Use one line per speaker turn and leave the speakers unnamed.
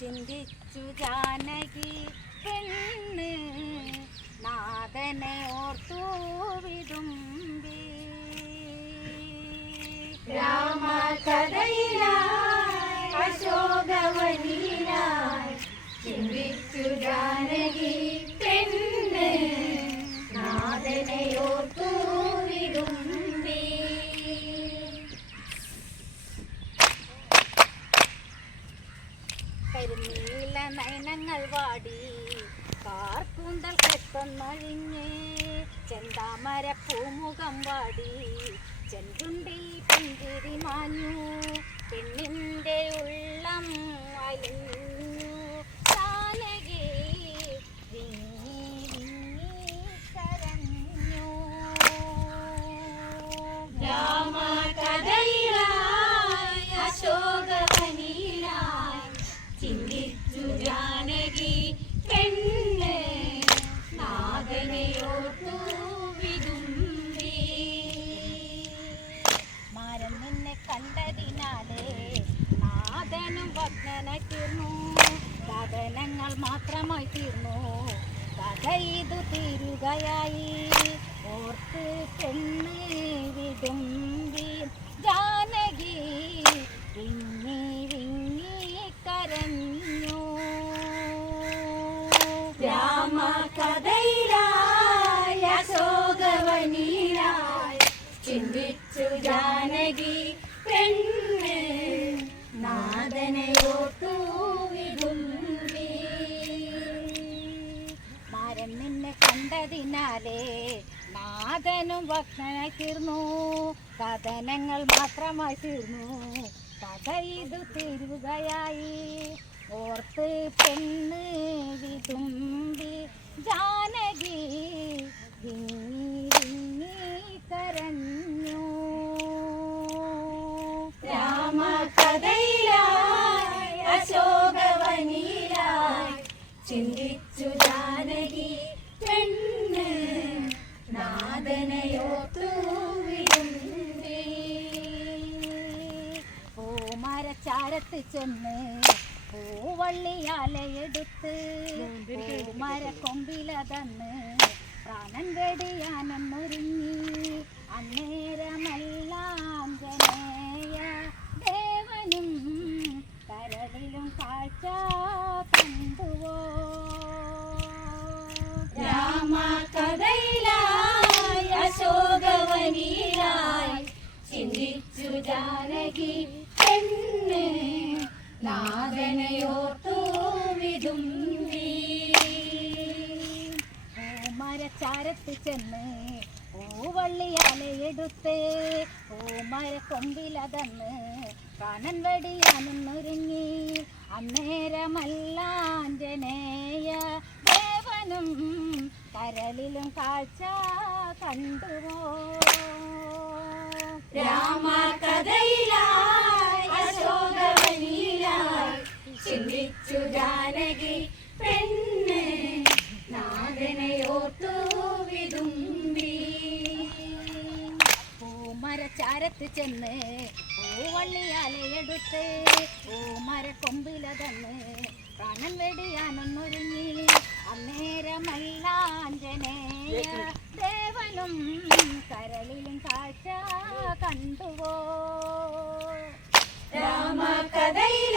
ചിന്തിച്ചു ജാനകി പെണ്ണ് നാഥനെ ഓർത്തു വിതുമ്പി
രാമകഥയിലായി അശോകവനിയിലായി ചിന്തിച്ചു ജാനകി
കരിനീല നയനങ്ങൾ വാടി. കാർക്കൂന്തൽ കെട്ടൊന്നൊഴിഞ്ഞ് ചെന്താമര പൂമുഖം വാടി. ചെന്തുണ്ടി പുഞ്ചിരി മാഞ്ഞു. പെണ്ണിന്റെ ഉള്ളം അലിഞ്ഞു. നിന്നെ കണ്ടതിനാലേ നാദനും ഭക്തനായി തീർന്നു കഥനങ്ങൾ മാത്രമായി തീർന്നു. കഥ ഇത് തീരുകയായി. ഓർത്ത് പെണ്ണ് വിടുമ്പി ജാനകി വിങ്ങി വിങ്ങി കരഞ്ഞു.
രാമകഥയിലായി ചിന്തിച്ചു ജാനകി പെണ്ണ് നാഥനെയോർത്തു വിതുമ്പി.
മാരൻ നിന്നെ കണ്ടതിനാലേ നാദനും ഭക്ഷണമായി തീർന്നു. കഥനങ്ങൾ മാത്രമായി തീർന്നു. കഥ ഇത് തീരുകയായി. ഓർത്ത് പെണ്ണ് വിതുമ്പി. ജാനകി
ചിന്തിച്ചു ജാനകി പെണ്ണ് നാഥനെയോർത്തു ഓ
മരച്ചാരത്ത് ചെന്ന് പൂവള്ളിയാലയെടുത്ത് പൂമര കൊമ്പിലതന്ന് പ്രാണൻ വെടിയാനെന്നൊരുങ്ങി അന്നേരമെല്ലാം
ജാനകി പെണ്ണ് നാഥനെയോർത്തു വിതുമ്പി
പൂമരച്ചാരത്ത് ചെന്ന് ഓ മര കൊമ്പിലതന്ന് കാണൻ വടിയാനൊരുങ്ങി അന്നേരമല്ലാഞ്ജനേയ ദേവനും കരളിലും കാഴ്ച കണ്ടുവോ?
രാമകഥയിലായി അശോകവനിയിലായി ചിന്തിച്ചു ജാനകി പെണ്ണ് നാദനയോർത്തു വിതുമ്പി.
പൂമരച്ചാരത്ത് ചെന്ന് പൂവള്ളിയാലയെടുത്ത് പൂമര കൊമ്പിലതന്ന് പ്രാണൻ വെടിയാനൊന്നൊരുങ്ങി. അന്നേരമല്ലാഞ്ജനേയ ദേവനും കാഴ്ച കണ്ടുവോ?
രാമകഥയിലായി